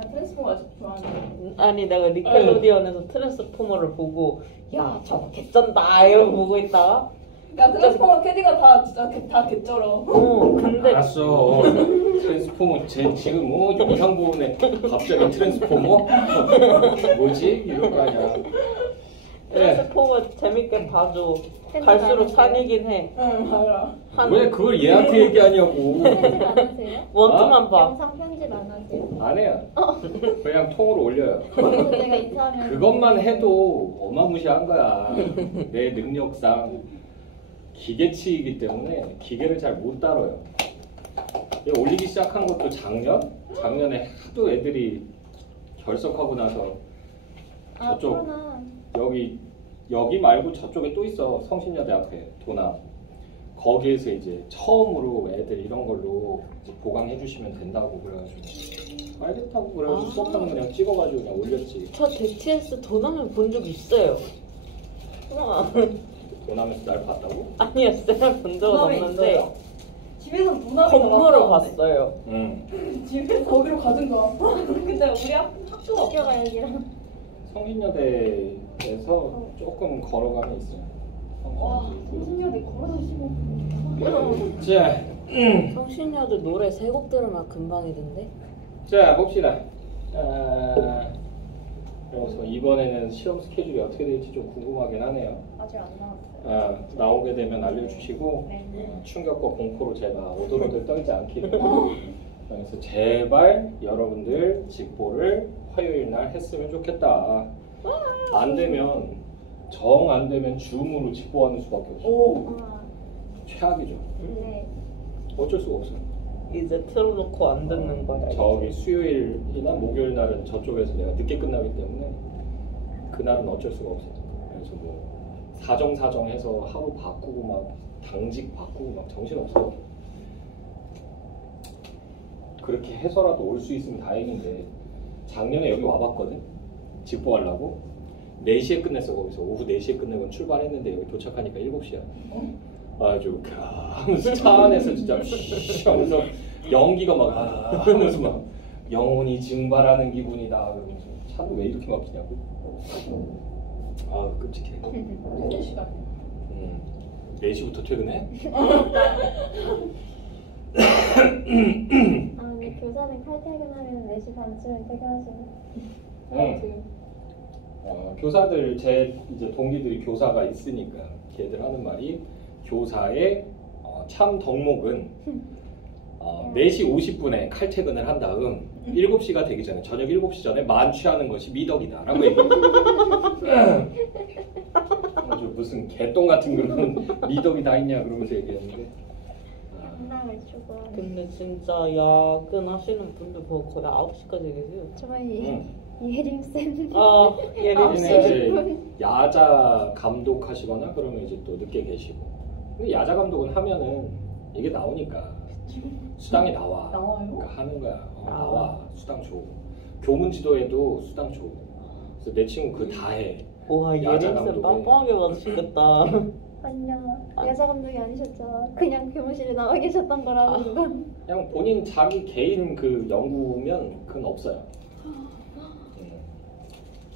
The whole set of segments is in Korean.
나 트랜스포머 아직 좋아하는데. 아니 내가 니켈로디언에서 트랜스포머를 보고 야 저거 개쩐다 이러고 보고 있다가 야 트랜스포머 캐디가 다 진짜 다 개쩔어. 근데 알았어. 트랜스포머 지금 뭐 영상 보네. 갑자기 트랜스포머? 뭐지? 이럴 거 아니야. 트랜스포머 재밌게 봐줘. 갈수록 산이긴 해. 응 맞아. 왜 그걸 얘한테 얘기하냐고. 편집 안 하세요? 원투만 봐. 영상 편집 안 하세요? 안 해요. 그냥 통으로 올려요. 그래서 제가 인사하면 그것만 해도 어마무시한 거야. 내 능력상 기계치이기 때문에 기계를 잘 못 다뤄요. 올리기 시작한 것도 작년에 하도 애들이 결석하고 나서 저쪽 코로나. 여기 말고 저쪽에 또 있어. 성신여대 앞에 도남. 거기에서 이제 처음으로 애들 이런 걸로 이제 보강해 주시면 된다고 그래가지고 알겠다고 그래가지고 수업하는 거 그냥 찍어가지고 그냥 올렸지. 저 DTS 도남을 본 적 있어요. 도남에서 날 봤다고? 아니요, 쌤을 본 적은 도남에 없는데 있어요? 집에서 문화를 건물을 봤어요. 집에서 거기로 가는 거야. 근데 우리 학교가 없어. 학교가 여기랑. 성신여대에서 조금 걸어가면 있어요. 와 성신여대 걸어서 15분. 자, 성신여대 노래 3곡 들으면 금방이던데? 자 봅시다. 그래서 이번에는 시험 스케줄이 어떻게 될지 좀 궁금하긴 하네요. 아직 안 나왔어요. 나오게 되면 알려주시고 네. 충격과 공포로 제가 오돌오돌 떨지 않기를. 그래서 제발 여러분들 직보를 화요일 날 했으면 좋겠다. 안 되면 안 되면 줌으로 직보하는 수밖에 없어. 오. 최악이죠. 네. 어쩔 수가 없어요. 이제 틀어놓고 안 듣는 거야. 저기 수요일이나 목요일 날은 저쪽에서 내가 늦게 끝나기 때문에 그날은 어쩔 수가 없어요. 그래서 뭐 사정해서 하루 바꾸고 막 당직 바꾸고 막 정신없어. 그렇게 해서라도 올 수 있으면 다행인데 작년에 여기 와봤거든. 직보하려고 4시에 끝냈어. 거기서 오후 4시에 끝내고 출발했는데 여기 도착하니까 7시야. 아주 하면서 차 안에서 진짜 쉬 하면서 연기가 막 하면서 막 영혼이 증발하는 기분이다 그러면서 차도 왜 이렇게 막히냐고. 끔찍해. 퇴근 시간. 4시부터 퇴근해? 근데 교사는 칼퇴근하면 4시 반쯤에 퇴근하시는. 응. 교사들 제 이제 동기들이 교사가 있으니까 걔들 하는 말이 교사의 참 덕목은 4시 50분에 칼퇴근을 한 다음 7시가 되기 전에 저녁 7시 전에 만취하는 것이 미덕이다 라고 얘기해요. 아주 무슨 개똥 같은 그런 미덕이 다 있냐 그러면서 얘기했는데 한남을 추구하는. 근데 진짜 야근 하시는 분들 거의 9시까지 계세요. 저희 예림쌤. 예림쌤. 이제 야자 감독하시거나 그러면 이제 또 늦게 계시고. 근데 야자 감독은 하면은 이게 나오니까 수당이 나와요. 그러니까 하는 거야. 나와. 수당 줘. 교문 지도에도 수당 줘. 그래서 내 친구 그거 다 해. 와 예림쌤 빵빵하게 받으시겠다. 아니요. 여자 감독이 아니셨죠. 그냥 교무실에 나와 계셨던 거라고 그건. 그냥 본인 자기 개인 그 연구면 그건 없어요.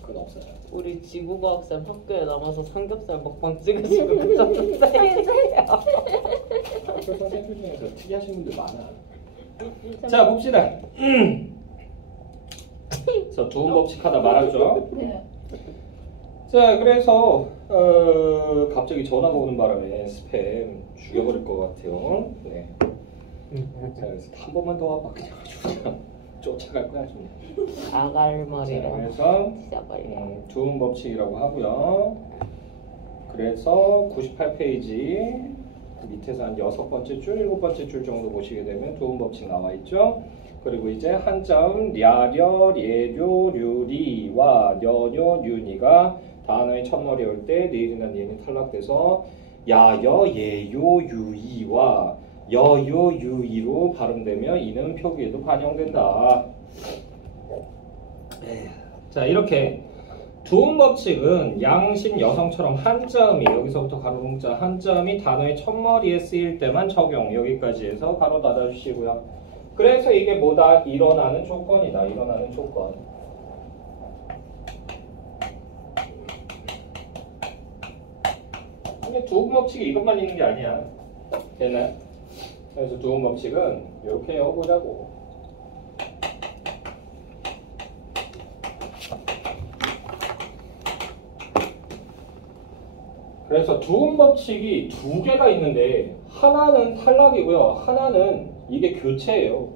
그건 없어요. 우리 지구과학쌤 학교에 남아서 삼겹살 먹방 찍으시고 그러셨는데 학교 선생님들 중에서 특이하신 분들 많아. 자 봅시다. 저 좋은 법칙 하나 말았죠. 네. 자 그래서 갑자기 전화가 오는 바람에 스팸 죽여버릴 것 같아요. 네. 자 그래서 한 번만 더 와봐 그냥 쫓아갈 거야 좀. 아갈머리로. 그래서 좋은 법칙이라고 하고요. 그래서 98페이지 밑에서 한 6번째 줄, 7번째 줄 정도 보시게 되면 좋은 법칙 나와 있죠. 그리고 이제 한자음 랴려, 례료, 류리와 려녀, 류니가 단어의 첫머리에 올 때 니은이나 니은이 탈락돼서 야여, 예요, 유이와 여요, 유이로 발음되며 이는 표기에도 반영된다. 자 이렇게 두음 법칙은 양심 여성처럼 한자음이 여기서부터 가로 문자 한자음이 단어의 첫머리에 쓰일 때만 적용. 여기까지 해서 가로 닫아주시고요. 그래서 이게 뭐다? 일어나는 조건이다. 일어나는 조건. 근데 두음 법칙이 이것만 있는 게 아니야. 됐나요? 그래서 두음 법칙은 이렇게 해보자고. 그래서 두음 법칙이 두 개가 있는데 하나는 탈락이고요. 하나는 이게 교체예요.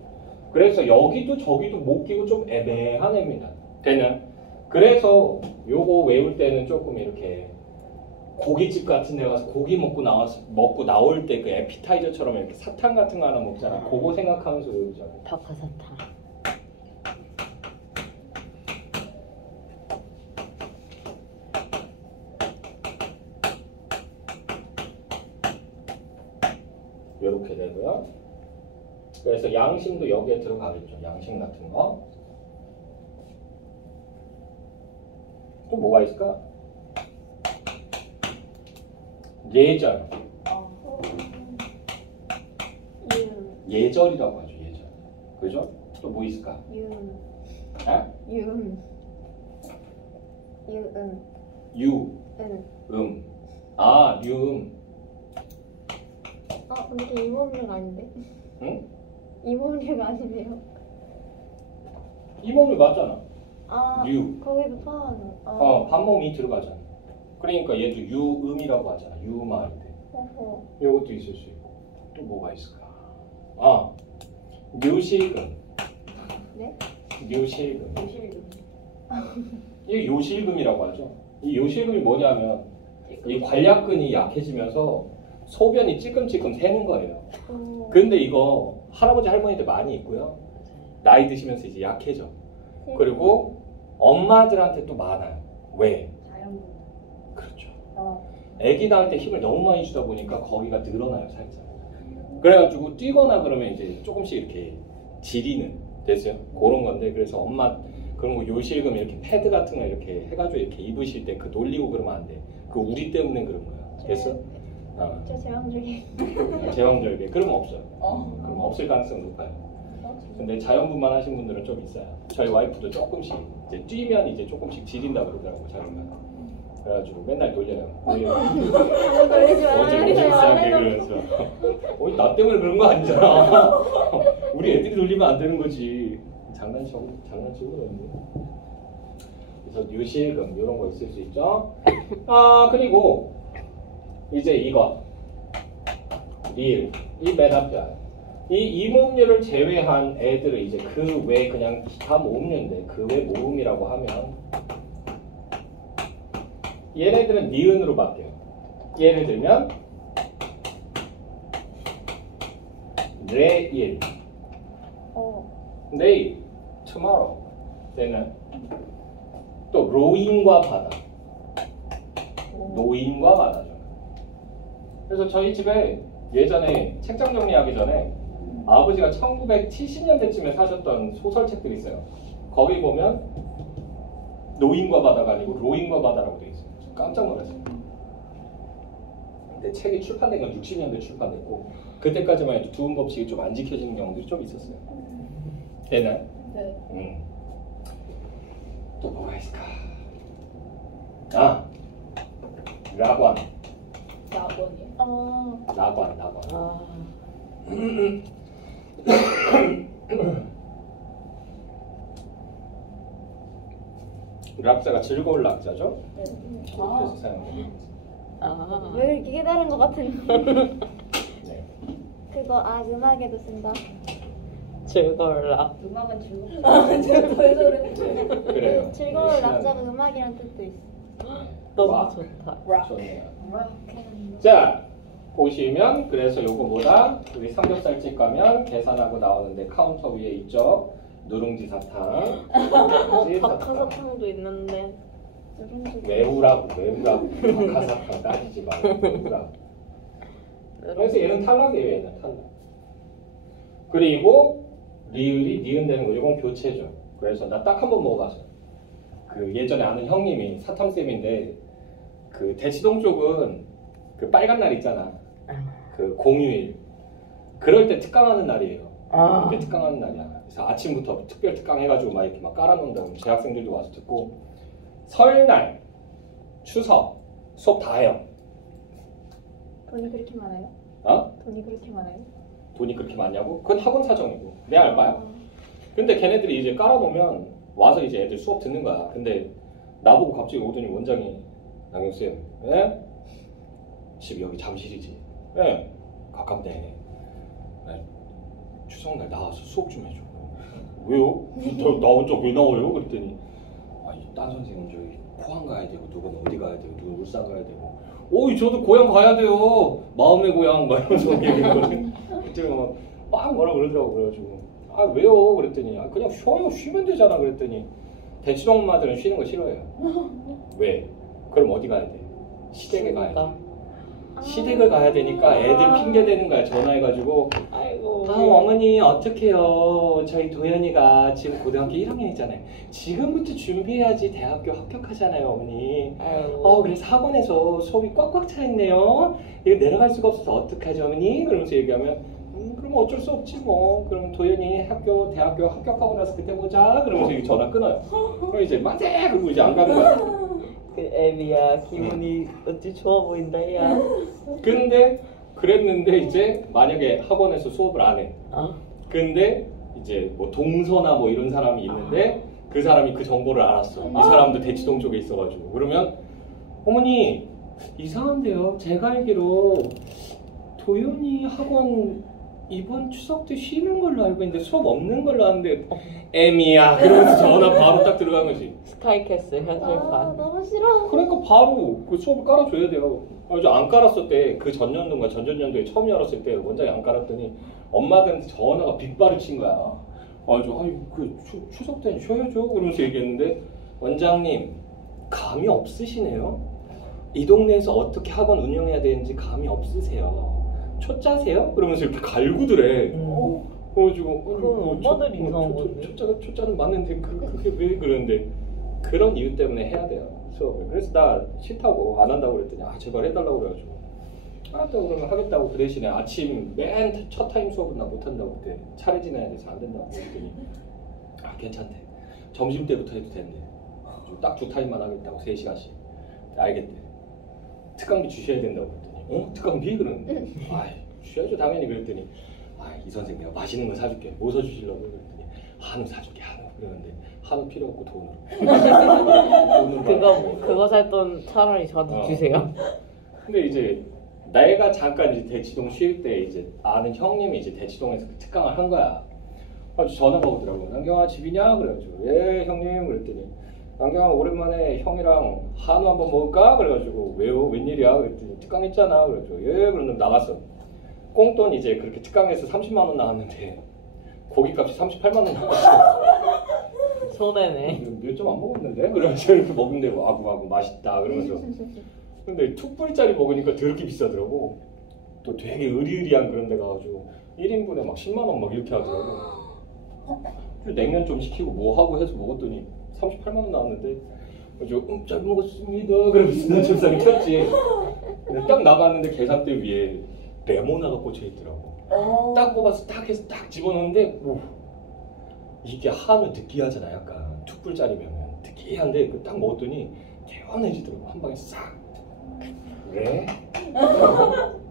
그래서 여기도 저기도 못 끼고 좀 애매한 애입니다. 되는. 그래서 요거 외울 때는 조금 이렇게 고깃집 같은 데 가서 고기 먹고 나올 때 그 에피타이저처럼 이렇게 사탕 같은 거 하나 먹잖아. 그거 생각하면서 외우자고. 박하사탕. 이렇게 되고요. 그래서 양심도 여기에 들어가겠죠. 양심 같은 거. 또 뭐가 있을까? 예절. 예절이라고 하죠. 예절. 그죠? 또 뭐 있을까? 유음. 에? 유음. 유음. 유. 은. 아, 유음. 근데 이모음류가 아닌데? 응? 이모음류가 아니네요. 이몸이 맞잖아. 유. 거기도 포함. 반몸이 들어가잖아. 그러니까 얘도 유음이라고 하잖아. 유음할 때. 어허. 요것도 있을 수 있고. 또 뭐가 있을까? 아, 요실금. 네? 요실금. 요실금. 이게 요실금이라고 하죠. 이 요실금이 뭐냐면 이 관략근이 약해지면서 소변이 찌끔찌끔 새는 거예요. 근데 이거 할아버지 할머니들 많이 있고요. 나이 드시면서 이제 약해져. 그리고 엄마들한테 또 많아요. 왜? 자연분. 그렇죠. 아. 아기 낳을 때 힘을 너무 많이 주다 보니까 거기가 늘어나요, 살짝. 그래가지고 뛰거나 그러면 이제 조금씩 이렇게 지리는 됐어요. 그런 건데 그래서 엄마 그런 거 요실금 이렇게 패드 같은 거 이렇게 해가지고 이렇게 입으실 때 그 놀리고 그러면 안 돼. 그 우리 때문에 그런 거야. 됐어? 저 제왕절개. 제왕절개. 그러면 없어요. 어. 그럼 없을 가능성이 높아요. 근데 자연분만 하신 분들은 좀 있어요. 저희 와이프도 조금씩 이제 뛰면 이제 조금씩 지린다 그러더라고 자기가. 그래가지고 맨날 놀려요. 한번 놀리지 어제 말아요. 무슨 이상하게 그러면서 나 때문에 그런 거 아니잖아. 우리 애들이 놀리면 안 되는 거지. 장난치고 그러는데. 그래서 요실금 이런 거 있을 수 있죠. 그리고 이제 이거 리을 이 맨 앞에 이 이모음류를 제외한 애들은 이제 그 외 그냥 기타 모음류인데 그 외 모음이라고 하면 얘네들은 니은으로 바뀌어요. 예를 들면 내일, 내일, tomorrow 때는 또 로인과 바다, 노인과 바다죠. 그래서 저희 집에 예전에 책장 정리하기 전에 아버지가 1970년대쯤에 사셨던 소설책들이 있어요. 거기 보면 노인과 바다가 아니고 로인과 바다라고 되어 있어요. 깜짝 놀랐어요. 근데 책이 출판된 건 60년대 출판됐고 그때까지만 해도 두음 법칙이 좀 안 지켜지는 경우들이 좀 있었어요. 되나요? 네. 또 뭐가 있을까? 라관. 낙원이요? 라관. 락자가 즐거울 락자죠? 네. 그래서 사용해요. 왜 이렇게 깨달은 것 같은? 네. 그거 음악에도 쓴다. 즐거울라. 음악은 즐겁다. 제가 왜 저래? 네, 그래요. 즐거운 네, 락자가 음악이란 뜻도 있어. 너무 와. 좋다. 좋네요. 자, 보시면 그래서 요거 뭐다? 우리 삼겹살집 가면 계산하고 나오는데 카운터 위에 있죠? 누룽지 사탕. 누룽지 사탕. 박하사탕도 있는데. 외우라고. 박하사탕 따지지 말고 외우라고. 그래서 얘는 탈락이에요. 얘는 탈락. 그리고 리을이 니은되는 거. 이건 교체죠. 그래서 나 딱 한 번 먹어봤어요. 그 예전에 아는 형님이 사탐쌤인데 그 대치동 쪽은 그 빨간 날 있잖아. 그 공휴일. 그럴 때 특강하는 날이에요. 그게 특강하는 날이야. 그래서 아침부터 특별 특강 해가지고 막 이렇게 막 깔아놓는다고 재학생들도 와서 듣고 설날, 추석 수업 다 해요. 돈이 그렇게 많아요? 어? 돈이 그렇게 많아요? 돈이 그렇게 많냐고? 그건 학원 사정이고 내 알바야. 근데 걔네들이 이제 깔아놓으면 와서 이제 애들 수업 듣는 거야. 근데 나보고 갑자기 오더니 원장이 남경쌤, 예? 집 여기 잠실이지? 예? 가깝네. 네, 추석날 나와서 수업 좀 해줘. 왜요? 나 혼자 왜 나와요? 그랬더니 아니 딴 선생님 저기 포항 가야 되고 누구는 어디 가야 되고 누구는 울산 가야 되고 오이 저도 고향 가야 돼요. 마음의 고향 막 이러면서 얘기했거든. 그때 막 뭐라 그러더라고. 그래가지고 아 왜요? 그랬더니 아, 그냥 쉬어요. 쉬면 되잖아. 그랬더니 대치동 엄마들은 쉬는 거 싫어해요. 왜? 그럼 어디 가야 돼? 시댁에 가야 돼. 시댁을 가야 되니까 애들 핑계 대는 거야. 전화해가지고 아이고. 아 어머니 어떡해요. 저희 도현이가 지금 고등학교 1학년이잖아요. 지금부터 준비해야지 대학교 합격하잖아요 어머니. 아이고. 그래서 학원에서 수업이 꽉꽉 차 있네요. 이거 내려갈 수가 없어서 어떡하지 어머니? 그러면서 얘기하면 그럼 어쩔 수 없지 뭐. 그럼 도현이 대학교 합격하고 나서 그때 보자. 그러면서 이게 전화 끊어요. 그럼 이제 맞아. 그리고 이제 안 가는 거야. 그 애비야 기분이 어찌 좋아 보인다 야. 근데 그랬는데 이제 만약에 학원에서 수업을 안 해. 근데 이제 뭐 동서나 뭐 이런 사람이 있는데 그 사람이 그 정보를 알았어. 이 사람도 대치동 쪽에 있어가지고. 그러면 어머니 이상한데요. 제가 알기로 도현이 학원 이번 추석 때 쉬는 걸로 알고 있는데 수업 없는 걸로 아는데 애미야. 그러면서 전화 바로 딱 들어간 거지. 스카이캐슬 현실판. 너무 싫어. 그러니까 바로 그 수업을 깔아줘야 돼요. 안 깔았을 때 그 전년도인가 전전년도에 처음 열었을 때 원장이 안 깔았더니 엄마들한테 전화가 빗발을 친 거야. 아니 그 추석 때는 쉬어야죠. 그러면서 얘기했는데 원장님 감이 없으시네요. 이 동네에서 어떻게 학원 운영해야 되는지 감이 없으세요. 초짜세요? 그러면서 이렇게 갈구더래. 그래가지고 그건 엄마들이 이상한 건데. 초짜는 맞는데 그게 왜 그러는데 그런 이유 때문에 해야 돼요 수업을. 그래서 나 싫다고 안 한다고 그랬더니 아 제발 해달라고 그래가지고 알았다고 그러면 하겠다고. 그 대신에 아침 맨 첫 타임 수업은 나 못한다고 그때 차례 지내야 돼서 안 된다고 그랬더니 아 괜찮대. 점심 때부터 해도 된대. 딱 2타임만 하겠다고 3시간씩. 알겠대. 특강비 주셔야 된다고 그랬더니 특강비? 그러는데 아이 주셔야죠 당연히. 그랬더니 이 선생님 내가 맛있는 거 사줄게. 뭐 사주시려고? 그랬더니 한우 사줄게. 한우. 그러는데 한우 필요 없고 돈으로 그거 살 돈 차라리 저한테 주세요. 근데 이제 내가 잠깐 이제 대치동 쉴 때 이제 아는 형님이 이제 대치동에서 그 특강을 한 거야. 전화가 오더라고. 남경아 집이냐? 그래가지고 예 형님. 그랬더니 남경아 오랜만에 형이랑 한우 한번 먹을까? 그래가지고 왜요? 웬일이야? 그랬더니 특강했잖아. 그래가지고 예. 그러면 나갔어. 꽁돈 이제 그렇게 특강해서 30만 원 나왔는데 고기값이 38만 원 나왔어. 손해네. 몇 점 안 먹었는데? 그러면서 이렇게 먹는데 아구아구 맛있다 그러면서. 근데 툭불짜리 먹으니까 더럽게 비싸더라고. 또 되게 의리의리한 그런 데 가가지고 1인분에 막 10만 원 막 이렇게 하더라고. 냉면 좀 시키고 뭐 하고 해서 먹었더니 38만 원 나왔는데 그래서 잘 먹었습니다 그러면서 눈치상이 쳤지. 근데 딱 나갔는데 계산대 위에 레모나가 꽂혀 있더라고. 딱 뽑아서 딱 해서 딱 집어넣는데 이게 한우 느끼하잖아. 약간 툭불짜리면 느끼한데 그 딱 먹었더니 개운해지더라고. 한 방에 싹. 그래?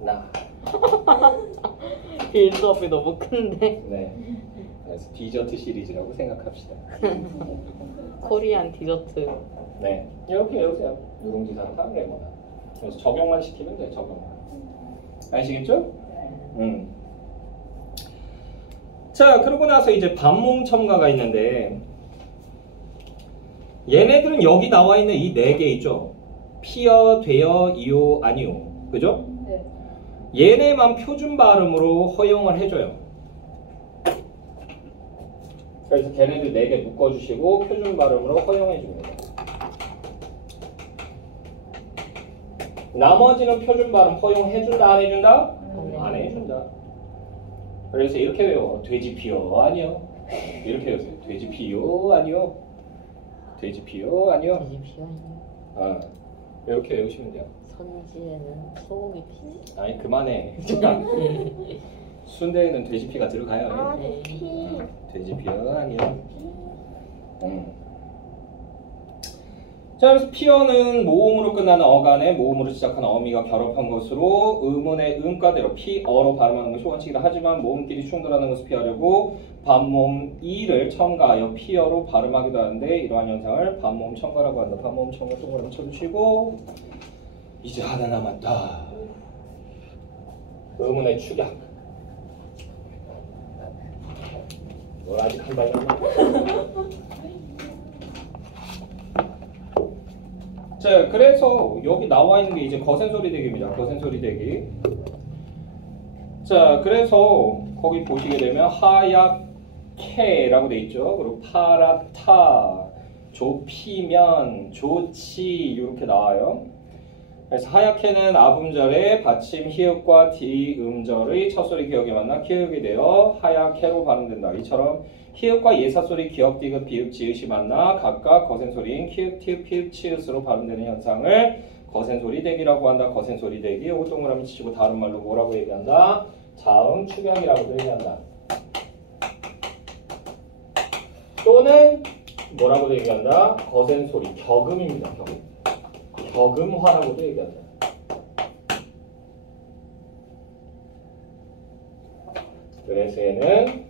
나. 빌드업이 너무 큰데. 네. 그래서 디저트 시리즈라고 생각합시다. 코리안 디저트. 네. 이렇게 외우세요. 누룽지 사탕 레모나. 그래서 적용만 시키면 돼. 적용만. 아시겠죠? 자, 그러고 나서 이제 반모음 첨가가 있는데 얘네들은 여기 나와 있는 이 4개 있죠? 피어, 되어, 이요, 아니요. 그죠? 네. 얘네만 표준 발음으로 허용을 해줘요. 그래서 걔네들 4개 묶어주시고 표준 발음으로 허용해줍니다. 나머지는 표준 발음 허용해준다, 안 해준다? 안 해준다. 그래서 이렇게 외워. 돼지 피어 아니요. 이렇게 외우세요. 돼지 피어 아니요. 돼지 피어 아니요. 돼지 피어있네. 이렇게 외우시면 돼요. 선지에는 소고기 피지. 아니 그만해. 잠깐. 순대에는 돼지피가 들어가요. 아, 네. 피. 돼지피어가 아니야. 자, 그래서 피어는 모음으로 끝나는 어간에 모음으로 시작하는 어미가 결합한 것으로 의문의 음가대로 피어로 발음하는 것이 원칙이라 하지만 모음끼리 충돌하는 것을 피하려고 반모음 이를 첨가하여 피어로 발음하기도 하는데 이러한 현상을 반모음 첨가라고 한다. 반모음 첨가 동그라미 쳐주시고 이제 하나 남았다. 의문의 축약. 뭘 아직 한 발 남았다. 자, 그래서 여기 나와 있는 게 이제 거센소리 대기입니다. 거센소리 대기. 자, 그래서 거기 보시게 되면 하얗게라고 돼 있죠. 그리고 파랗다, 좁히면, 좋지 이렇게 나와요. 그래서 하얗게는 아음절에 받침 히읗과 디음절의 첫소리 기억이 만나 키읔이 되어 하얗게로 발음된다. 이처럼 히읗과 예사소리 기억, 디귿, 비읍, 지읒이 만나 각각 거센소리인 키읔, 티읕, 피읍, 치읓으로 발음되는 현상을 거센소리 대기라고 한다. 거센소리 대기. 요거 동그라미 치시고 다른 말로 뭐라고 얘기한다? 자음 축약이라고도 얘기한다. 또는 뭐라고도 얘기한다? 거센소리 격음입니다. 격음. 격음화라고도 얘기한다. 그래서 얘는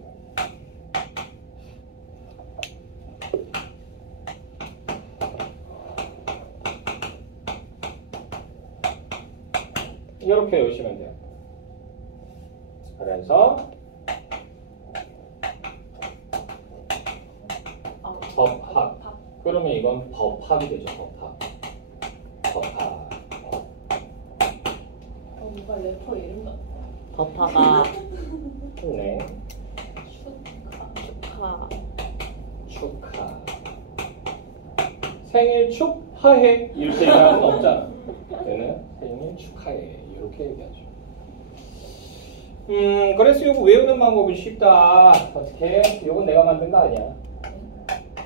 이렇게 외우시면 돼요. 그래서 법학. 그러면 이건 법학이 되죠. 법학. 법학. 뭔가 래퍼 이름 같아. 버파가 네. 축하. 축하. 생일 축하해. 이렇게 얘기하는 건 없잖아. 얘는 생일 축하해. 이렇게 얘기하죠. 그래서 이거 외우는 방법은 쉽다. 어떻게? 이건 내가 만든 거 아니야.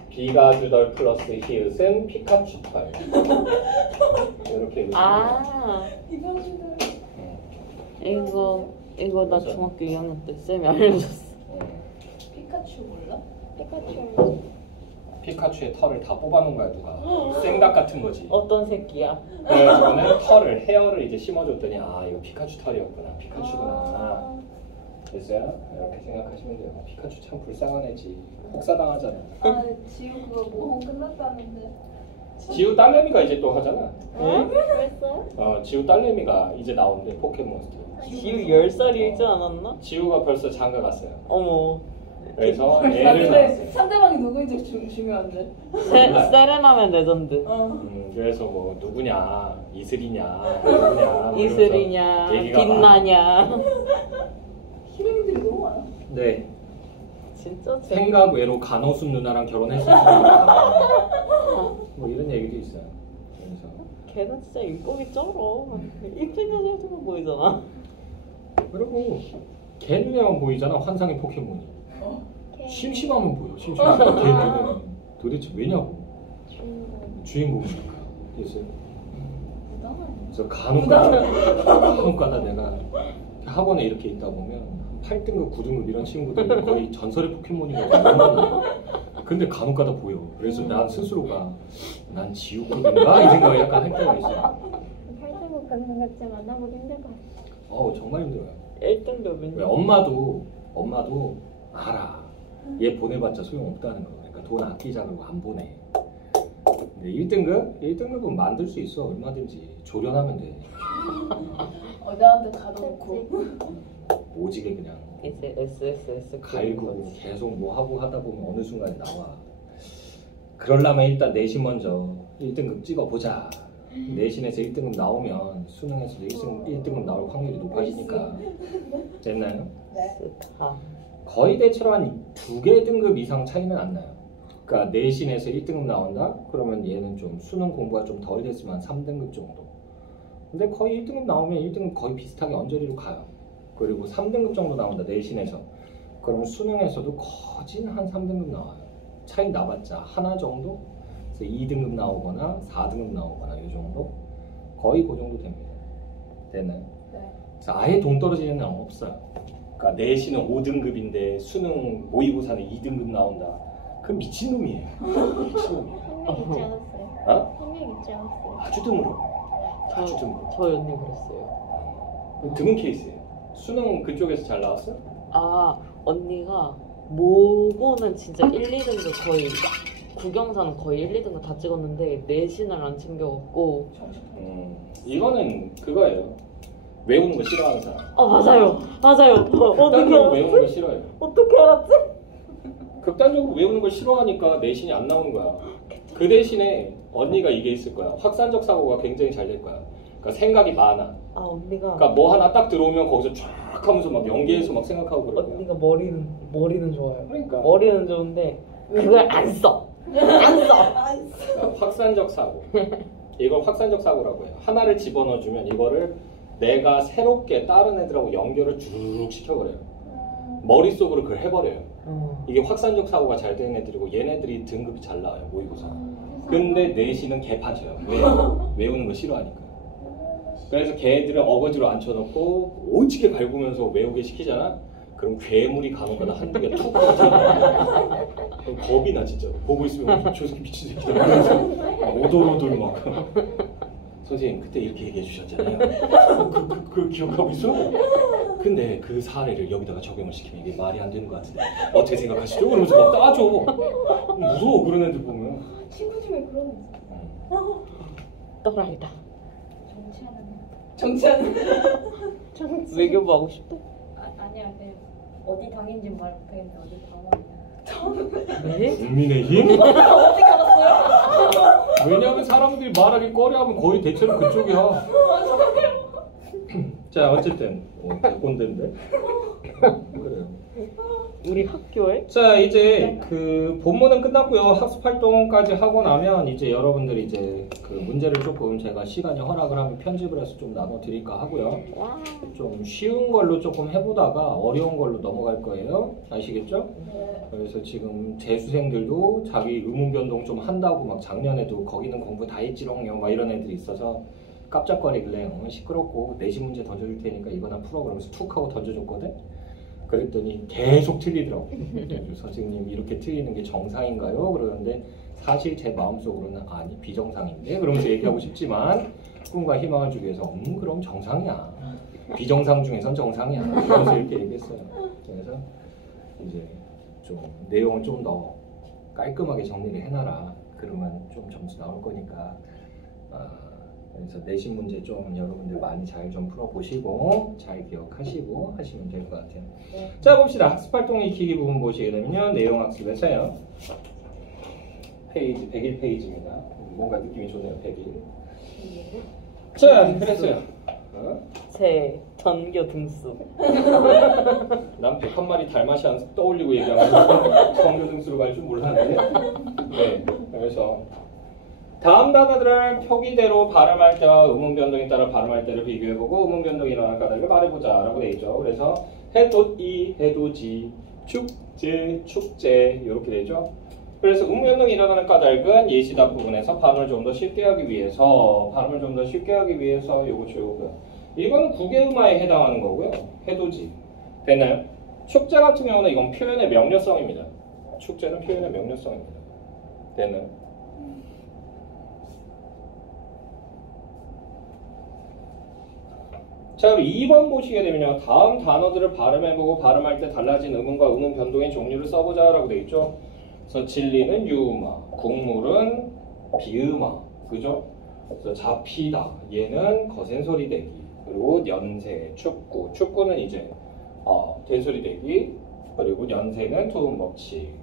비가주덜 플러스 히읗은 피카츄털. 이렇게 해보시면 아, 이거는 이거 나 중학교 2학년 때 쌤이 알려줬어. 피카츄 몰라? 피카츄. 피카츄의 털을 다 뽑아놓은 거야 누가. 생닭 같은 거지. 어떤 새끼야? 그래서 저는 털을 헤어를 이제 심어줬더니 아 이거 피카츄 털이었구나. 피카츄구나. 됐어요? 이렇게 생각하시면 돼요. 피카츄 참 불쌍한 애지. 혹사당하잖아. 아 지우 그거 모험 끝났다는데. 지우 딸내미가 이제 또 하잖아. 응? 벌써요? 지우 딸내미가 이제 나온대 포켓몬스터. 지우 10살이지 않았나? 지우가 벌써 장가 갔어요. 어머. 그래서 아, 애를 근데 낳았어요. 상대방이 누구인지 중요한데. 세레나면 레전드. 그래서 뭐 누구냐, 이슬이냐, 누구냐, 뭐 이슬이냐, 이러면서 얘기가 빛나냐. 히로인들이 너무 많아. 네. 진짜 생각 외로 간호순 누나랑 결혼했었으니까 뭐 이런 얘기도 있어요. 그래서 걔는 진짜 인복이 쩔어. 이쁜 여자처럼 보이잖아. 그리고 걔 눈에만 보이잖아 환상의 포켓몬이. 걔 심심하면 보여. 심심하면 걔 눈에는 도대체 왜냐고. 주인공. 주인공이니까. 됐어요. 부담하네. 그래서 간혹가다 내가 학원에 이렇게 있다 보면 8등급, 9등급 이런 친구들 거의 전설의 포켓몬이거든요. 근데 간혹가다 보여. 그래서 난 스스로가 난 지옥급인가? 이 생각을 약간 할 때가 있어요. 8등급 가는 것 같지 만나보기 힘들 것 같아. 정말 힘들어요. 1등급은 왜 엄마도 알아. 얘 보내봤자 소용없다는 거. 그러니까 돈 아끼자 그러고 안 보내. 근데 1등급은 만들 수 있어. 얼마든지 조련하면 돼. 어디한테 가둬놓고. 오지게 그냥 이제 SSS 갈고 계속 뭐 하고 하다 보면 어느 순간에 나와. 그러려면 일단 내신 먼저 1등급 찍어보자. 내신에서 1등급 나오면 수능에서도 1등급 나올 확률이 높아지니까. 됐나요? 스타. 거의 대체로 한 2개 등급 이상 차이는 안 나요. 그러니까 내신에서 1등급 나온다? 그러면 얘는 좀 수능 공부가 좀 덜 됐으면 3등급 정도. 근데 거의 1등급 나오면 1등급 거의 비슷하게 언저리로 가요. 그리고 3등급 정도 나온다 내신에서. 그러면 수능에서도 거진 한 3등급 나와요. 차이 나봤자 하나 정도? 그래서 2등급 나오거나 4등급 나오거나 이 정도? 거의 그 정도 됩니다. 됐나요? 네. 그래서 아예 동떨어지는 애는 없어요. 그러니까 내신은 5등급인데 수능 모의고사는 2등급 나온다. 그 미친놈이에요. 미친놈이에요. 한 명 있지 않았어요? 어? 한 명 있지 않았어요? 아주 드물어. 아주 드물어. 저희 언니 그랬어요. 드문 케이스예요. 수능 그쪽에서 잘 나왔어? 아 언니가 모고는 진짜 1, 2등급 거의 국영사는 거의 1, 2등급 다 찍었는데 내신을 안 챙겨갖고 이거는 그거예요. 외우는 거 싫어하는 사람. 맞아요 극단적으로 어떻게 외우는 거 싫어해요. 어떻게 알았지? 극단적으로 외우는 걸 싫어하니까 내신이 안 나오는 거야. 그 대신에 언니가 이게 있을 거야. 확산적 사고가 굉장히 잘 될 거야. 그러니까 생각이 많아. 언니가 그러니까 뭐 하나 딱 들어오면 거기서 쫙 하면서 막 연계해서 막 생각하고 그럴 거야. 언니가 머리는 좋아요. 그러니까 머리는 좋은데 그걸 안 써. 그러니까 확산적 사고. 이걸 확산적 사고라고 해요. 하나를 집어넣어주면 이거를 내가 새롭게 다른 애들하고 연결을 주르륵 시켜버려요. 머릿속으로 그걸 해버려요. 이게 확산적 사고가 잘 되는 애들이고 얘네들이 등급이 잘 나와요. 모의고사. 근데 내신은 개판쳐요. 왜? 외우는 거 싫어하니까. 그래서 걔들은 어거지로 앉혀놓고 오지게 밟으면서 외우게 시키잖아? 그럼 괴물이 간혹가다 한두 개 툭 하잖아. 겁이 나 진짜. 보고 있으면 저 새끼 미친 새끼다. 그래서 오돌오돌 막. 선생님 그때 이렇게 얘기해 주셨잖아요. 그 기억하고 있어? 근데 그 사례를 여기다가 적용을 시키면 이게 말이 안 되는 것 같은데 어떻게 생각하시죠? 그러면서 막 따져. 무서워 그런 애들 보면. 친구 중에 그런 애 있어. 또라이다. 정치하는 외교부 하고 싶대? 아니야, 그냥 어디 당인지 말 못하겠는데 어디 당원. 네? 국민의힘? 어떻게 알았어요? 왜냐하면 사람들이 말하기 꺼려하면 거의 대체로 그쪽이야. 자 어쨌든 꼰대인데 그래요. 우리 학교에? 자 이제 그 본문은 끝났고요. 학습 활동까지 하고 나면 이제 여러분들이 이제 그 문제를 조금 제가 시간이 허락을 하면 편집을 해서 좀 나눠 드릴까 하고요. 와. 좀 쉬운 걸로 조금 해보다가 어려운 걸로 넘어갈 거예요. 아시겠죠? 그래서 지금 재수생들도 자기 의문 변동 좀 한다고 막 작년에도 거기는 공부 다 했지롱요 막 이런 애들이 있어서 깜짝거리길래 시끄럽고 내신 문제 던져줄 테니까 이거나 풀어 그러면서 툭 하고 던져줬거든. 그랬더니 계속 틀리더라고. 그래서 선생님 이렇게 틀리는 게 정상인가요? 그러는데 사실 제 마음속으로는 아니 비정상인데 그러면서 얘기하고 싶지만 꿈과 희망을 주기 위해서 그럼 정상이야. 비정상 중에선 정상이야. 그래서 이렇게 얘기했어요. 그래서 이제 좀 내용을 좀 더 깔끔하게 정리를 해놔라. 그러면 좀 점수 나올 거니까. 그래서 내신 문제 좀 여러분들 많이 잘 좀 풀어보시고 잘 기억하시고 하시면 될 것 같아요. 자 봅시다. 학습활동 익히기 부분 보시게 되면요. 내용학습에서요. 페이지 101페이지입니다. 뭔가 느낌이 좋네요. 101. 자 그랬어요. 제 전교 등수. 난 101마리 달마시안 떠올리고 얘기하면 전교 등수로 갈 줄 몰랐는데. 네. 그래서 다음 단어들을 표기대로 발음할 때와 음운 변동에 따라 발음할 때를 비교해보고 음운 변동이 일어날 까닭을 말해보자 라고 되어 있죠. 그래서 해돋이, 해돋이, 축제, 축제 이렇게 되죠. 그래서 음운 변동이 일어나는 까닭은 예시답 부분에서 발음을 좀 더 쉽게 하기 위해서 요거고요. 이거는 국외음화에 해당하는 거고요. 해돋이 됐나요? 축제 같은 경우는 이건 표현의 명료성입니다. 축제는 표현의 명료성입니다. 됐나요? 자, 그럼 2번 보시게 되면요. 다음 단어들을 발음해보고 발음할 때 달라진 음운과 음운 변동의 종류를 써보자 라고 되어 있죠. 그래서 진리는 유음화, 국물은 비음화, 그죠? 그래서 잡히다, 얘는 거센 소리 대기, 그리고 연세, 축구, 축구는 이제 된소리 대기, 그리고 연세는 투음 법칙,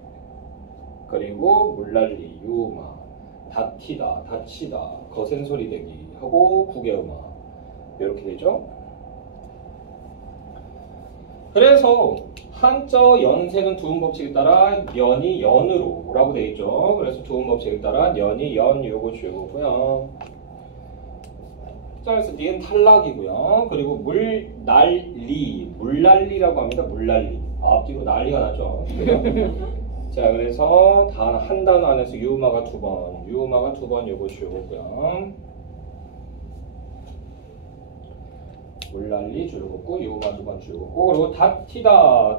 그리고 물난리, 유음화, 다티다, 다치다, 거센 소리 대기 하고 국외음화 이렇게 되죠. 그래서 한자 연세는 두음 법칙에 따라 연이 연으로 라고 되어 있죠. 그래서 두음 법칙에 따라 연이 연 요거 주요고요. 자, 그래서 니은 탈락이고요. 그리고 물난리라고 합니다. 물난리. 앞뒤로 난리가 나죠. 자, 그래서 한 단어 안에서 유음화가 두 번 요거 주요고요. 물난리 줄긋고 유마 2번 줄긋고 그리고 다치다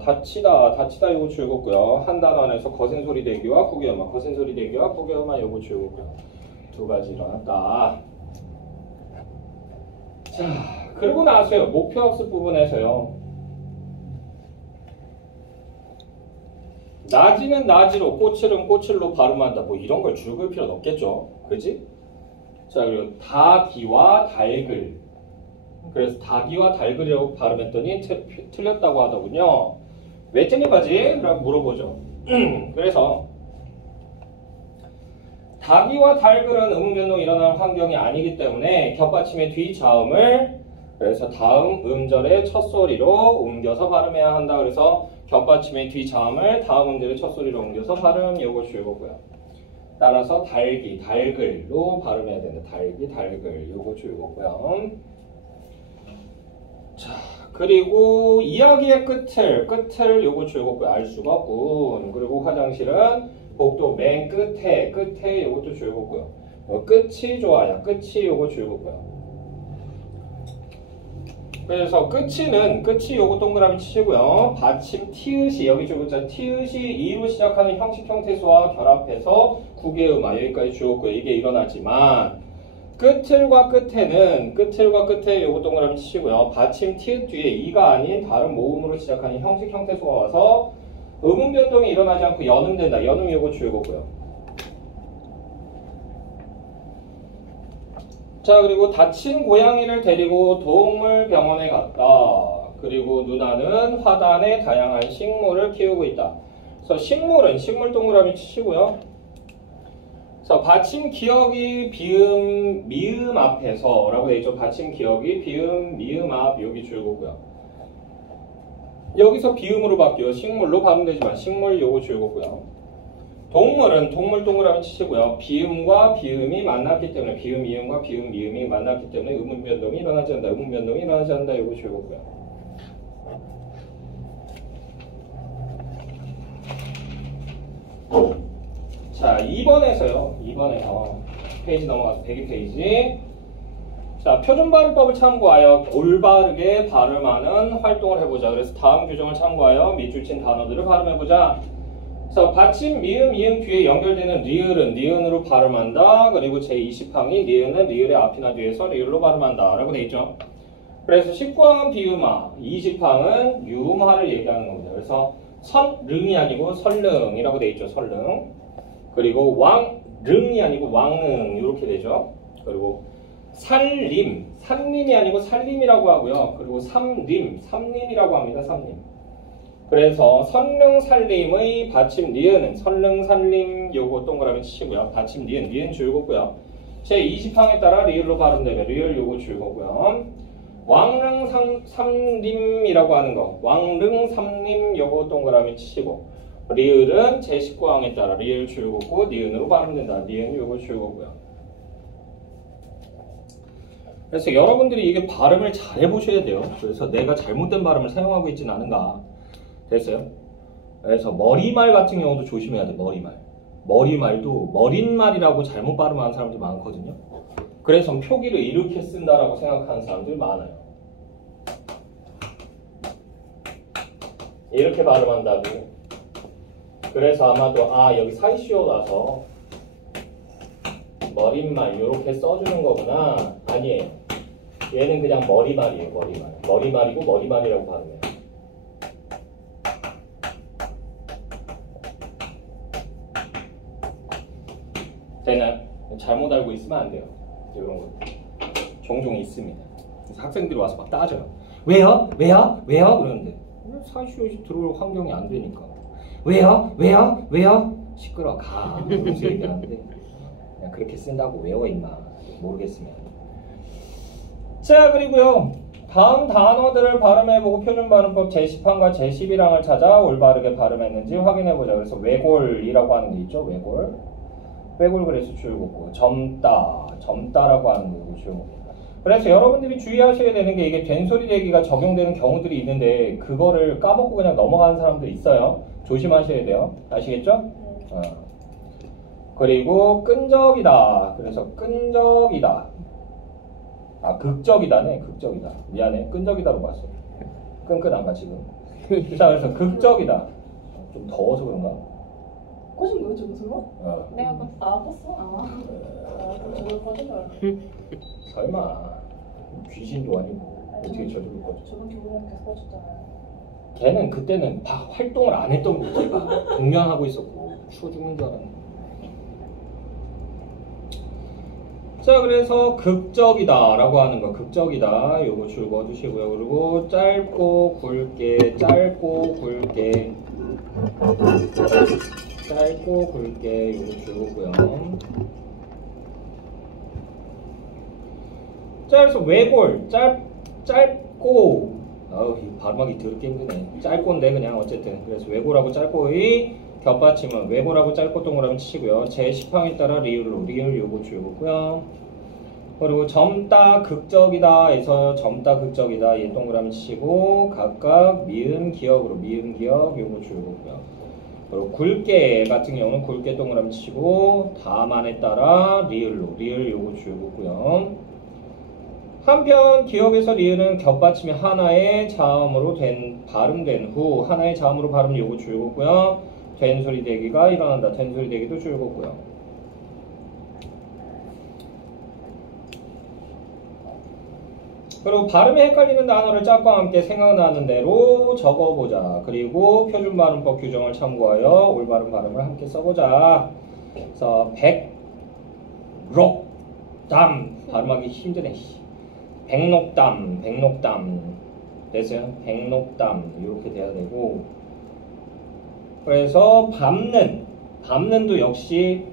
요거 줄긋고요. 한 단어 안에서 거센소리 대기와 구개음화 거센소리 대기와 구개음화 요거 줄긋고요. 두 가지 일어났다. 자, 그러고 나서요. 목표학습 부분에서요. 나지는 나지로 꼬칠은 꼬칠로 발음한다. 뭐 이런 걸 줄글 필요는 없겠죠. 그렇지? 자, 그리고 다기와 달글. 그래서 다기와 달글이라고 발음했더니 틀렸다고 하더군요. 왜 틀린 거지? 라고 물어보죠. 그래서 다기와 달글은 음운변동이 일어나는 환경이 아니기 때문에 겹받침의 뒤자음을 그래서 다음 음절의 첫소리로 옮겨서 발음해야 한다. 그래서 겹받침의 뒤자음을 다음 음절의 첫소리로 옮겨서 발음 요거 줄거고요. 따라서 달기, 달글로 발음해야 된다. 달기, 달글 요거 줄거고요. 자, 그리고 이야기의 끝을 요거 줄거고요. 알 수가 없군. 그리고 화장실은 복도 맨 끝에 요것도 줄거고요. 끝이 좋아요. 끝이 요거 줄거고요. 그래서 끝이 요거 동그라미 치시고요. 받침 티읕이 여기 줄거자 티읕이 이로 시작하는 형식 형태수와 결합해서 구개음화 여기까지 줄거고요. 이게 일어나지만 끝을과 끝에 요거 동그라미 치시고요. 받침 티읕 뒤에 이가 아닌 다른 모음으로 시작하는 형식 형태수가 와서 음운 변동이 일어나지 않고 연음된다. 연음 요거 줄거고요. 자, 그리고 다친 고양이를 데리고 동물병원에 갔다. 그리고 누나는 화단에 다양한 식물을 키우고 있다. 그래서 식물 동그라미 치시고요. 그래서 받침 기억이 비음 미음 앞에서 라고 되어 있죠. 받침 기억이 비음 미음 앞 여기 줄거고요. 여기서 비음으로 바뀌어요. 식물로 발음되지만 식물 요거 줄거고요. 동물은 동물 동그라미 치시고요. 비음과 비음이 만났기 때문에 비음 이음과 비음 미음이 만났기 때문에 음운 변동이 일어나지 않는다. 음운 변동이 일어나지 않는다. 요거 줄거고요. 자, 2번에서 페이지 넘어가서 102페이지. 자, 표준발음법을 참고하여 올바르게 발음하는 활동을 해보자. 그래서 다음 규정을 참고하여 밑줄 친 단어들을 발음해보자. 그래서 받침 미음 이음 뒤에 연결되는 리을은 니은으로 발음한다. 그리고 제20항이 니은은 리을의 앞이나 뒤에서 리을로 발음한다 라고 되어 있죠. 그래서 19항은 비음화, 20항은 유음화를 얘기하는 겁니다. 그래서 선릉이 아니고 설릉이라고 되어 있죠. 설릉. 그리고 왕릉이 아니고 왕릉 이렇게 되죠. 그리고 산림이 아니고 살림이라고 하고요. 그리고 삼림이라고 합니다. 삼림. 그래서 선릉 살림의 받침 니은은 선릉 살림 요거 동그라미 치시고요. 받침 니은 줄거고요. 제20항에 따라 리을로 발음되면 리을 요거 줄거고요. 왕릉 삼림이라고 하는 거 왕릉 삼림 요거 동그라미 치시고 리을은 제19항에 따라 리을 줄거고 니은으로 발음된다. 니은 요거 줄거고요. 그래서 여러분들이 이게 발음을 잘 해보셔야 돼요. 그래서 내가 잘못된 발음을 사용하고 있지는 않은가. 됐어요? 그래서 머리말 같은 경우도 조심해야 돼. 머리말도 머릿말이라고 잘못 발음하는 사람들 많거든요. 그래서 표기를 이렇게 쓴다라고 생각하는 사람들 많아요. 이렇게 발음한다고. 그래서 아마도 여기 사이시오라서 머릿말 이렇게 써주는 거구나. 아니에요. 얘는 그냥 머리말이에요. 머리말이고 머리말이라고 발음해요. 되나요? 잘못 알고 있으면 안 돼요. 이런 거 종종 있습니다. 그래서 학생들이 와서 막 따져요. 왜요? 그러는데 사이시옷이 들어올 환경이 안 되니까. 왜요? 시끄러 가. 이러면서 얘기하는데 그냥 그렇게 쓴다고 외워 임마. 모르겠으면. 자, 그리고요. 다음 단어들을 발음해보고 표준발음법 제10항과 제11항을 찾아 올바르게 발음했는지 확인해보자. 그래서 외골이라고 하는 게 있죠. 외골 그래서 줄거고 점다라고 하는 거고 줄거고. 그래서 여러분들이 주의하셔야 되는 게 이게 된소리 대기가 적용되는 경우들이 있는데 그거를 까먹고 그냥 넘어가는 사람들이 있어요. 조심하셔야 돼요. 아시겠죠? 그리고 끈적이다. 그래서 끈적이다. 아 극적이다네. 극적이다. 미안해. 끈적이다로 봤어. 끈끈한가 지금? 자 그래서 극적이다. 좀 더워서 그런가? 꺼진 거였죠, 그 설마? 내가 봤어. 아, 껐어? 그럼 저걸 꺼진 줄 알았네. 설마 귀신도 아니고 어떻게 저절로 꺼져? 저번 교보문께서 꺼졌잖아요. 걔는 그때는 활동을 안 했던 거지. 걔가 동냥하고 있었고 추워 죽는 줄 알았네. 자 그래서 극적이다 라고 하는 거 극적이다 요거 줄거 두시고요. 그리고 짧고 굵게 짧고 굵게 짧고 굵게 요거 줄거고요. 자 그래서 외골 짧고 이 발음하기 더럽게 힘드네. 짧고인데 그냥 어쨌든 그래서 외골하고 짧고의 겹받침은 외골하고 짧고 동그라미 치시고요. 제 시황에 따라 리을 요거 줄거고요. 그리고 젊다 극적이다 해서 젊다 극적이다 얘 동그라미 치시고 각각 미음 기억으로 미음 기억 요거 줄거고요. 그리고 굵게 같은 경우는 굵게 동그라미 치시고 다만에 따라 리을 요거 줄거고요. 한편 기억에서 리을은 겹받침이 하나의 자음으로 발음된 후 하나의 자음으로 발음 요거 줄거고요. 된소리 대기가 일어난다. 된소리 대기도 줄거고요. 그리고 발음이 헷갈리는 단어를 짝과 함께 생각나는 대로 적어보자. 그리고 표준발음법 규정을 참고하여 올바른 발음을 함께 써보자. 그래서 백록담 발음하기 힘드네. 백록담 됐어요? 백록담 이렇게 돼야 되고 그래서 밟는도 역시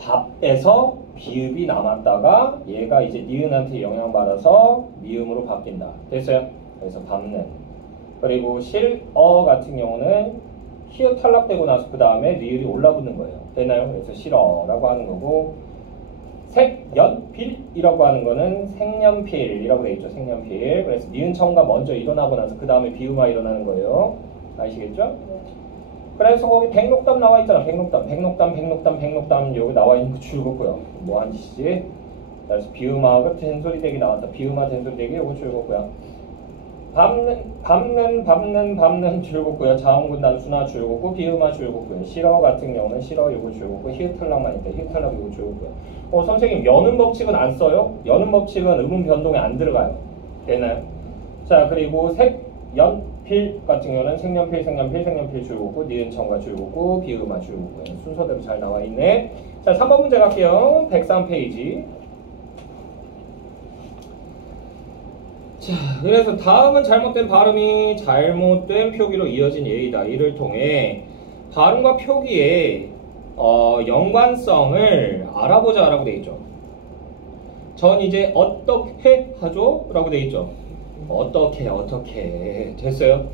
밥에서 비읍이 남았다가 얘가 이제 니은한테 영향받아서 미음으로 바뀐다. 됐어요? 그래서 밟는. 그리고 실어 같은 경우는 히읗 탈락되고 나서 그 다음에 리을이 올라붙는 거예요. 되나요? 그래서 실어라고 하는 거고 색연필이라고 하는 거는 색연필이라고 되어 있죠. 색연필. 그래서 니은 청가 먼저 일어나고 나서 그 다음에 비음화 일어나는 거예요. 아시겠죠? 그래서 거기 백록담 나와 있잖아. 백록담 여기 나와 있는 거 줄거고요. 뭐한 짓이지? 그래서 비음화가 된소리 대기 나왔다. 비음화 된소리 대기 요거 줄거고요. 밟는 줄거고요. 자음군 단수나 줄거고 비음화 줄거고요. 실어 같은 경우는 실어 요거 줄거고 히읗 탈락만 있다. 히읗 탈락 요거 줄거고요. 선생님 여는 법칙은 안 써요? 여는 법칙은 음운 변동에 안 들어가요. 되나요? 자 그리고 색연필 같은 경우는 색연필 줄거고 니은 청가 줄거고 비음화 줄거고요. 순서대로 잘 나와 있네. 자 3번 문제 갈게요. 103페이지. 자, 그래서 다음은 잘못된 발음이 잘못된 표기로 이어진 예이다. 이를 통해 발음과 표기의 연관성을 알아보자라고 돼 있죠. 전 이제 어떻게 하죠? 라고 돼 있죠. 어떻게 됐어요?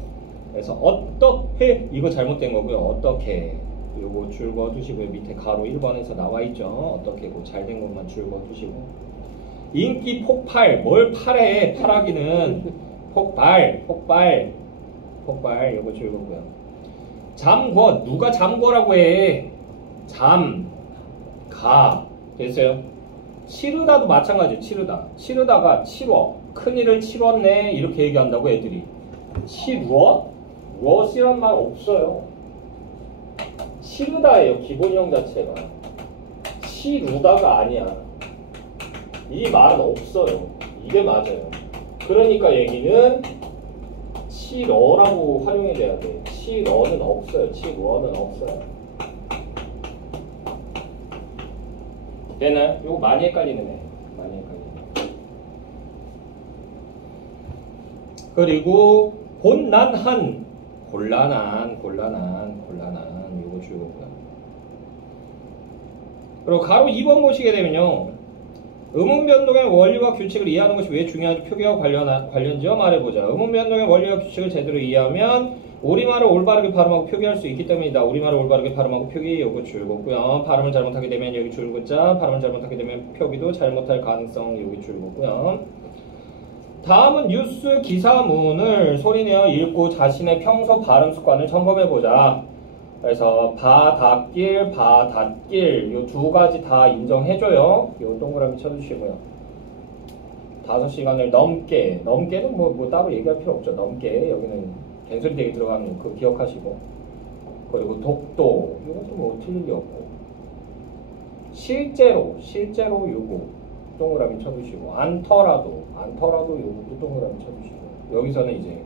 그래서 어떻게 이거 잘못된 거고요. 어떻게 요거 줄거 두시고요. 밑에 가로 1번에서 나와 있죠. 어떻게 잘된 것만 줄거 두시고 인기 폭발 뭘 팔해 팔하기는 폭발 요거 줄거고요. 잠궈 누가 잠궈라고 해 잠가 됐어요. 치르다도 마찬가지예요. 치르다가 치러 큰일을 치렀네 이렇게 얘기한다고 애들이. 치루어? 럿이란 말 없어요. 치르다예요. 기본형 자체가 치루다가 아니야. 이 말은 없어요. 이게 맞아요. 그러니까 얘기는 치러라고 활용해야 돼. 치러는 없어요. 치루어는 없어요. 되나요? 이거 많이 헷갈리는 애. 많이 헷갈리는. 그리고 곤란한 이거 줄거고요. 그리고 가로 2번 보시게 되면요. 음운 변동의 원리와 규칙을 이해하는 것이 왜 중요한지 표기와 관련지어 말해보자. 음운 변동의 원리와 규칙을 제대로 이해하면 우리말을 올바르게 발음하고 표기할 수 있기 때문이다. 우리말을 올바르게 발음하고 표기 요거 줄거고요. 발음을 잘못하게 되면 여기 줄거자, 발음을 잘못하게 되면 표기도 잘못할 가능성 여기 줄거고요. 다음은 뉴스 기사문을 소리내어 읽고 자신의 평소 발음 습관을 점검해보자. 그래서 바닷길 요 두 가지 다 인정해줘요. 요 동그라미 쳐주시고요. 5시간을 넘게는 뭐 따로 얘기할 필요 없죠. 넘게 여기는 된소리 되게 들어가는 거 기억하시고, 그리고 독도 이것도 뭐 틀릴 리 없고, 실제로 요거 동그라미 쳐주시고, 않더라도 요것도 동그라미 쳐주시고, 여기서는 이제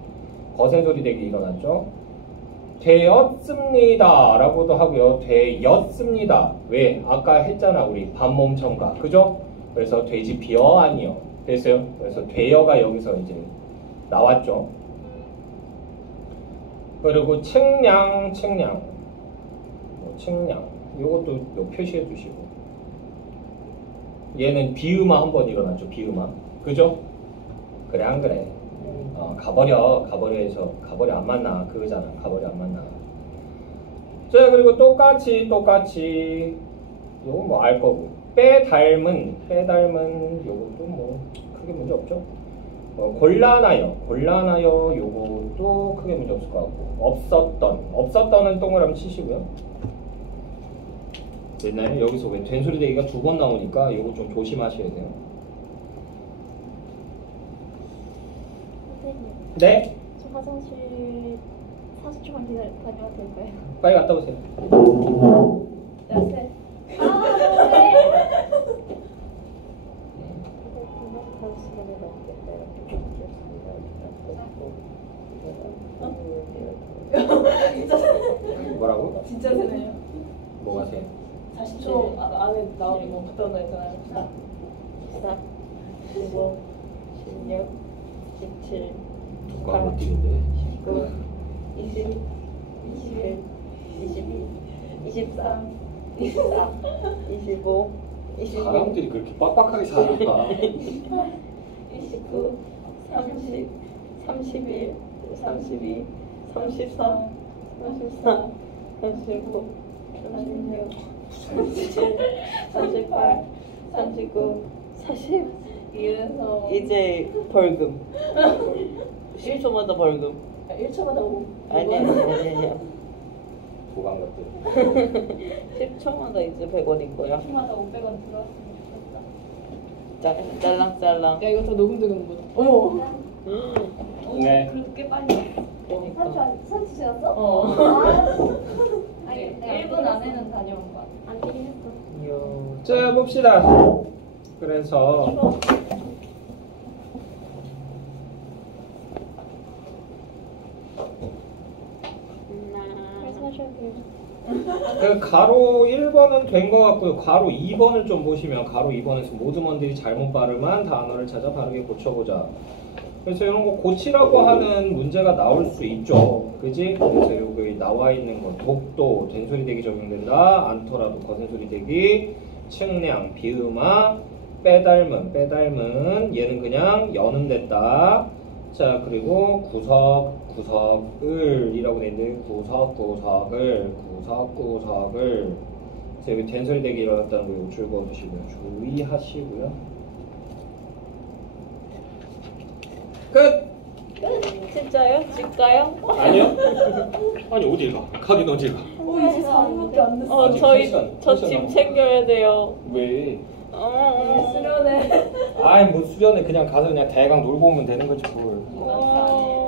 거센 소리 되기 일어났죠. 되었습니다 라고도 하고요. 되었습니다. 왜? 아까 했잖아 우리 반몸 첨가, 그죠? 그래서 돼지 비어 아니요 됐어요. 그래서 되어가 여기서 이제 나왔죠. 그리고 측량 요것도 요 표시해 주시고, 얘는 비음화 한번 일어났죠. 비음화, 그죠? 그래 안 그래? 가버려 해서 가버려 안 만나 그거잖아. 가버려 안 만나. 자, 그리고 똑같이 요거 뭐 알 거고, 빼닮은 요것도 뭐 크게 문제 없죠. 곤란하여 요것도 크게 문제 없을 것 같고, 없었던은 동그라미 치시고요. 됐나요? 여기서 왜 된소리 대기가 2번 나오니까 요거 좀 조심하셔야 돼요. 선생님, 네? 저 화장실 40초만 다녀도 될까요? 빨리 갔다 오세요. 열쇠. 뭐라고? 진짜 세네요. 뭐가 세? 40초 안에 나오는 거 갔다 온다 했잖아요. 14, 15, 16, 17, 누가 못 뛰는데? 19, 20, 21, 22, 23, 24, 25, 26, 사람들이 그렇게 빡빡하게 살아. 29, 30, 31, 32, 33, 34, 35, 36, 37, 38, 39, 40. 이래서 이제 벌금. 1초마다 벌금. 1초마다 5. 아니야. 도망 것들. 10초마다 이제 100원인 거야. 키마다 500원 들어왔으면 좋겠다. 짤랑짤랑. 야, 이거 다 녹음되는 거야. 어머. 네. 그래도 꽤 빨리. 그러니까. 30초였어? 아니, 1분 안에는 다녀온 거 같아. 안 되긴 했어. 이야. 자, 봅시다. 그래서 잘 사셔야 돼요. 그 가로 1번은 된 것 같고요. 가로 2번을 좀 보시면, 가로 2번에서 모드먼들이 잘못 발음한 단어를 찾아 바르게 고쳐보자. 그래서 이런 거 고치라고 하는 문제가 나올 수 있죠. 그지? 그래서 여기 나와 있는 거, 독도, 된소리 대기 적용된다. 않더라도 거센소리 대기, 측량, 비음화, 빼닮은 얘는 그냥 여는 됐다. 자, 그리고 구석을 이라고 돼 있는데, 구석을 자, 여기 된소리 대기 일어났다는 거 요거 줄 그어주시고요. 주의하시고요. 끝! 진짜요? 집 가요? 아니요? 아니 어딜 가? 가긴 어딜 가? 이제 4분밖에 안 됐어. 아직 저 한 시간 짐 챙겨야 돼요. 왜? 수련해. 아이 뭐 수련회 그냥 가서 그냥 대강 놀고 오면 되는 거지 뭘. 어.